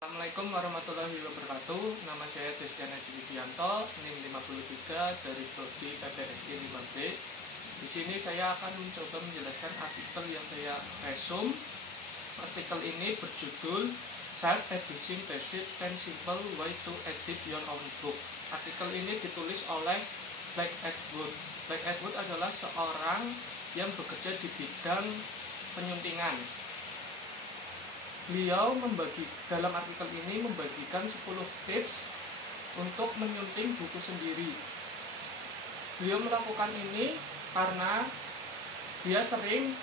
Assalamualaikum warahmatullahi wabarakatuh. Nama saya Destiana Cidianto, NIM 53 dari Prodi PPSI 5B. Di sini saya akan mencoba menjelaskan artikel yang saya resum. Artikel ini berjudul Self Editing Basic and Simple Way to Edit Your Own Book. Artikel ini ditulis oleh Blake Edward. Blake Edward adalah seorang yang bekerja di bidang penyuntingan. Beliau dalam artikel ini membagikan 10 tips untuk menyunting buku sendiri. Beliau melakukan ini karena dia sering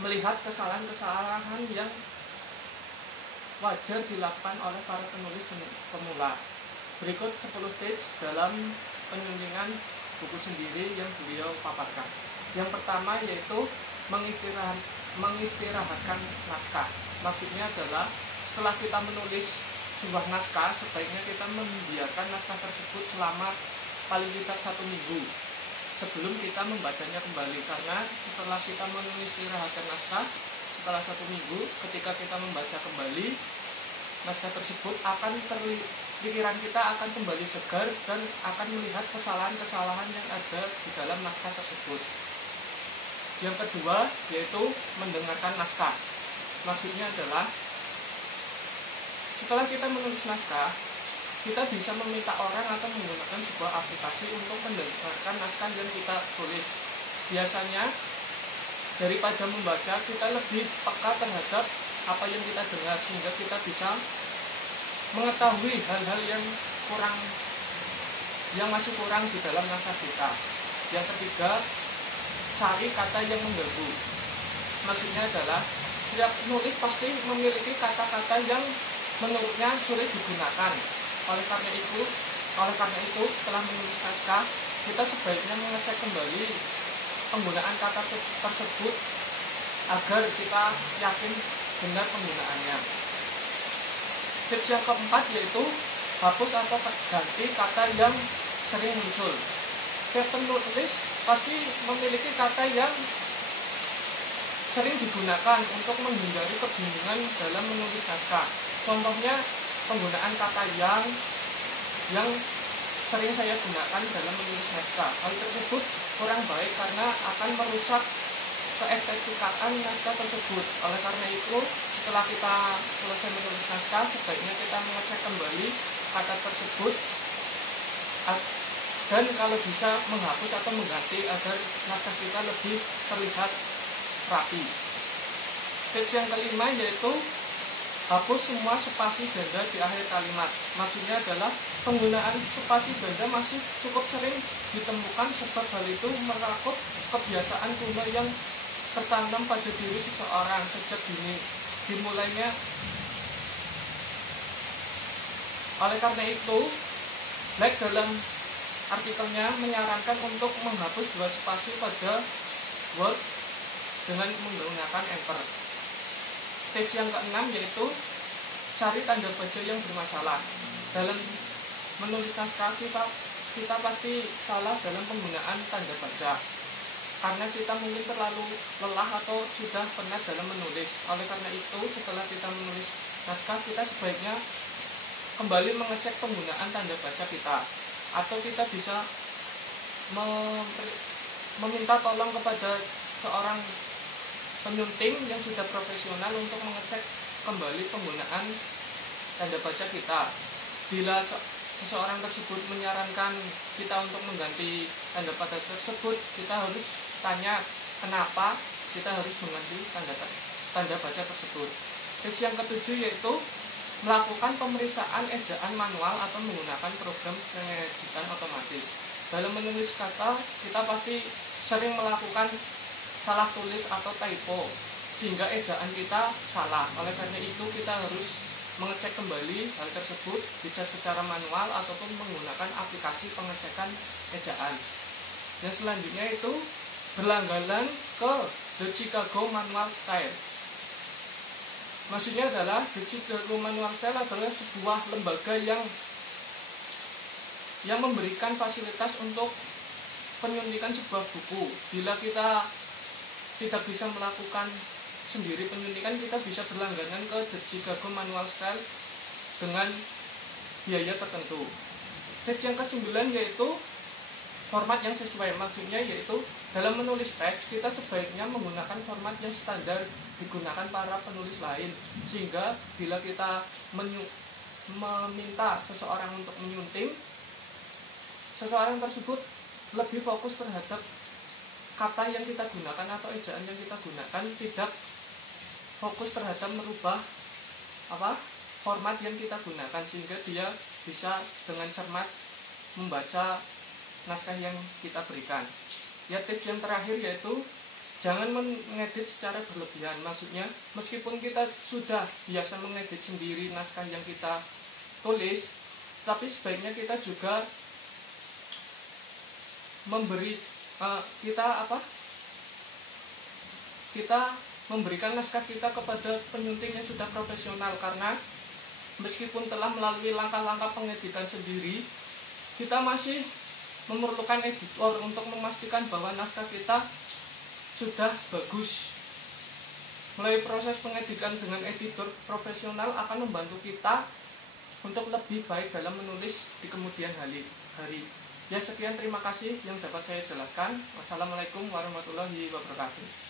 melihat kesalahan-kesalahan yang wajar dilakukan oleh para penulis pemula. Berikut 10 tips dalam penyuntingan buku sendiri yang beliau paparkan. Yang pertama yaitu mengistirahatkan naskah. Maksudnya adalah setelah kita menulis sebuah naskah, sebaiknya kita membiarkan naskah tersebut selama paling tidak 1 minggu sebelum kita membacanya kembali. Karena setelah kita mengistirahatkan naskah setelah 1 minggu, ketika kita membaca kembali naskah tersebut pikiran kita akan kembali segar dan akan melihat kesalahan-kesalahan yang ada di dalam naskah tersebut. Yang kedua yaitu mendengarkan naskah. Maksudnya adalah setelah kita menulis naskah, kita bisa meminta orang atau menggunakan sebuah aplikasi untuk mendengarkan naskah yang kita tulis. Biasanya daripada membaca, kita lebih peka terhadap apa yang kita dengar, sehingga kita bisa mengetahui hal-hal yang masih kurang di dalam naskah kita. Yang ketiga, cari kata yang mengganggu. Maksudnya adalah setiap penulis pasti memiliki kata-kata yang menurutnya sulit digunakan. Oleh karena itu setelah menulis naskah, kita sebaiknya mengecek kembali penggunaan kata tersebut agar kita yakin benar penggunaannya. Tips yang keempat yaitu hapus atau ganti kata yang sering muncul. Setiap penulis pasti memiliki kata yang sering digunakan untuk menghindari kebingungan dalam menulis naskah. Contohnya penggunaan kata yang sering saya gunakan dalam menulis naskah. Hal tersebut kurang baik karena akan merusak keestetikaan naskah tersebut. Oleh karena itu, setelah kita selesai menulis naskah, sebaiknya kita mengecek kembali kata tersebut dan kalau bisa menghapus atau mengganti agar naskah kita lebih terlihat rapi. Tips yang kelima yaitu hapus semua spasi ganda di akhir kalimat. Maksudnya adalah penggunaan spasi ganda masih cukup sering ditemukan sebab hal itu merakut kebiasaan kuno yang tertanam pada diri seseorang sejak dimulainya. Oleh karena itu, Blake dalam artikelnya menyarankan untuk menghapus 2 spasi pada Word dengan menggunakan Enter. Tips yang keenam yaitu cari tanda baca yang bermasalah. Dalam menulis naskah kita pasti salah dalam penggunaan tanda baca karena kita mungkin terlalu lelah atau sudah penat dalam menulis. Oleh karena itu, setelah kita menulis naskah, kita sebaiknya kembali mengecek penggunaan tanda baca kita, atau kita bisa meminta tolong kepada seorang penyunting yang sudah profesional untuk mengecek kembali penggunaan tanda baca kita. Bila seseorang tersebut menyarankan kita untuk mengganti tanda baca tersebut, kita harus tanya kenapa kita harus mengganti tanda baca tersebut. Tips yang ketujuh yaitu melakukan pemeriksaan ejaan manual atau menggunakan program pengeditan otomatis. Dalam menulis kata, kita pasti sering melakukan salah tulis atau typo sehingga ejaan kita salah. Oleh karena itu, kita harus mengecek kembali hal tersebut bisa secara manual ataupun menggunakan aplikasi pengecekan ejaan. Yang selanjutnya itu berlangganan ke The Chicago Manual Style. Maksudnya adalah The Chicago Manual Style adalah sebuah lembaga yang memberikan fasilitas untuk penyuntikan sebuah buku. Bila kita tidak bisa melakukan sendiri penyuntikan, kita bisa berlangganan ke The Chicago Manual Style dengan biaya tertentu. Tips yang ke-9 yaitu format yang sesuai, maksudnya yaitu dalam menulis teks kita sebaiknya menggunakan format yang standar digunakan para penulis lain, sehingga bila kita meminta seseorang untuk menyunting, seseorang tersebut lebih fokus terhadap kata yang kita gunakan atau ejaan yang kita gunakan, tidak fokus terhadap merubah format yang kita gunakan, sehingga dia bisa dengan cermat membaca naskah yang kita berikan. Ya, tips yang terakhir yaitu jangan mengedit secara berlebihan. Maksudnya meskipun kita sudah biasa mengedit sendiri naskah yang kita tulis, tapi sebaiknya kita juga kita memberikan naskah kita kepada penyunting yang sudah profesional, karena meskipun telah melalui langkah-langkah pengeditan sendiri, kita masih memerlukan editor untuk memastikan bahwa naskah kita sudah bagus. Melalui proses pengeditan dengan editor profesional akan membantu kita untuk lebih baik dalam menulis di kemudian hari. Ya, sekian, terima kasih yang dapat saya jelaskan. Wassalamualaikum warahmatullahi wabarakatuh.